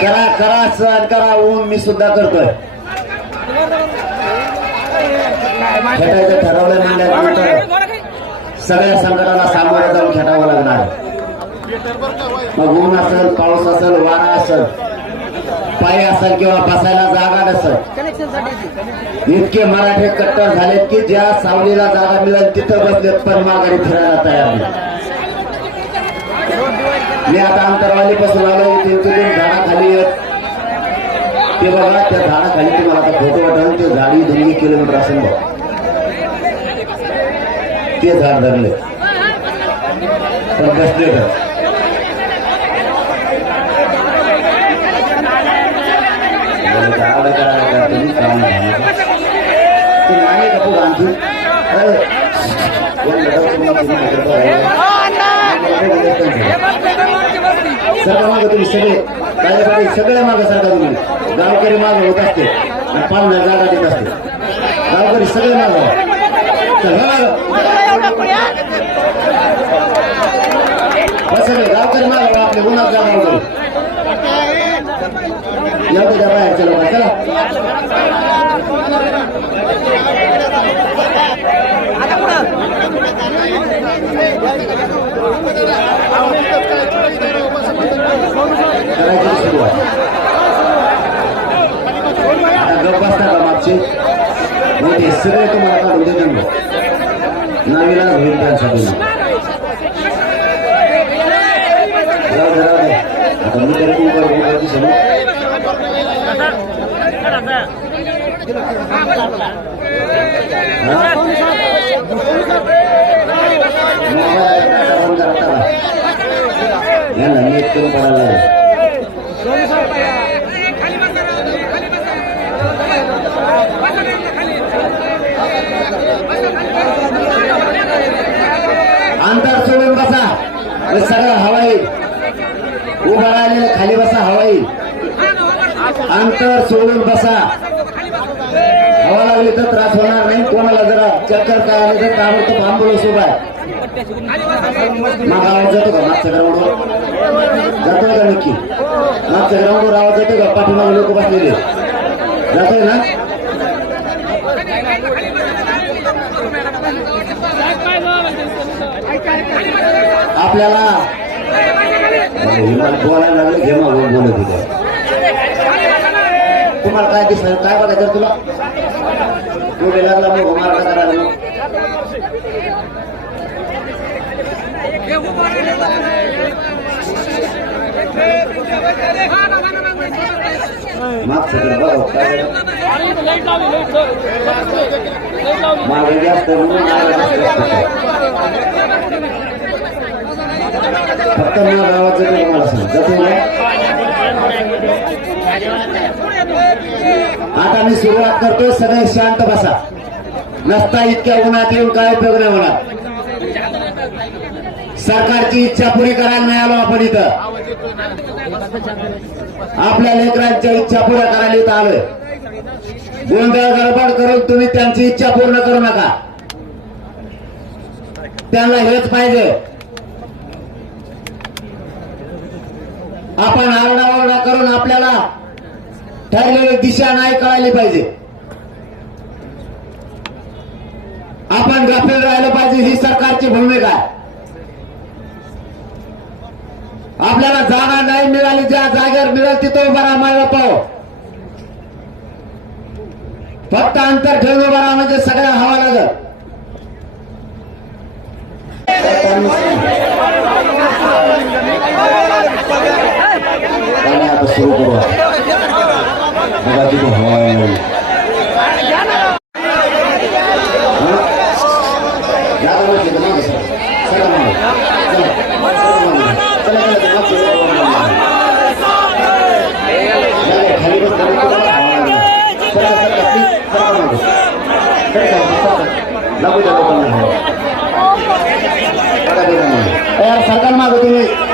करा करा सहन करा ऊन मी सुद्धा करतोय. खेळायचं ठरवलं म्हणल्यानंतर सगळ्या संकटाला सामोरं जाऊन खेळावं लागणार. मग ऊन असेल पाऊस असेल वारा असेल पाय असेल किंवा बसायला जागा नसेल इतके मराठे कट्टर झालेत की ज्या सावलीला जागा मिळेल तिथं बसलेत पण माघारी फिरायला तयार नाही मी आता अंतरवालीपासून आलो इथे इथून झाडाखाली आहेत. ते बघा त्या झाडाखाली तुम्हाला आता फोटो वाटेल ते झाडी दोन्ही किलोमीटर असेल बघ. ते झाड धरले. पण बसले तर झाड आणखी? सर्व कोण तुम्ही मागे तुम्ही सगळे काय सगळ्या सगळे मागे सरका तुम्ही. गावकरी मागे होत असते आणि पाहुण्या जागा देत असते. गावकरी सगळे मागे चल, हा मागं. बस सगळे गावकरी मागे व्हा, आपले गुन्हा जागा वगैरे एवढं द्या बाहेर चला बाहेर, चला करायची सुरुवात आता गप बसता का मागचे मोठे सगळे तुम्हाला काढून देते मग नावीला होईल त्यांसाठी जाऊ दे, जाऊ दे. आता मी तरी तू करू करते समोर यांना नीट करून पडायला लागेल. अंतर सोडून बसा हे सगळं हवाई उभा राहिलेलं खाली बसा हवाई. अंतर सोडून बसा. हवा लागली तर त्रास होणार नाही. कोणाला जरा चक्कर काय आले तर ताबडतोब आंबुलन्स उभा आहे. मग आवाज जातो का? मागच्या ग्राउंडवर जातोय का नक्की? मागच्या ग्राउंडवर आवाज येतो का? पाठीमागे लोक बसलेले जातोय ना? आपल्याला बोलायला लागलं घे मग बोलत होते तुम्हाला काय दिसलं काय बघायचं तुला तू लागला मग मार्ग करायला काय मागे जास्त म्हणून मला सांग आता मी सुरुवात करतो सगळे शांत बसा. नसता इतक्या उन्हात येऊन काय उपयोग नाही होणार. सरकारची इच्छा पुरी करायला नाही आलो आपण इथं. आपल्या लेकरांच्या इच्छा पुऱ्या करायला इथं आलोय. गोंधळ गडबड करून तुम्ही त्यांची इच्छा पूर्ण करू नका. त्यांना हेच पाहिजे. आपण आरडाओरडा करून आपल्याला ठरलेली दिशा नाही कळायली पाहिजे. आपण गाफील राहिलं पाहिजे ही सरकारची भूमिका आहे. आपल्याला जागा नाही मिळाली ज्या जागेवर मिळेल तिथं उभा राहा मायला पाहो. फक्त अंतर ठेवून उभा राहा म्हणजे सगळ्या हवा लागत तिथं मागं. ए, यार, सरकार मागं तुम्ही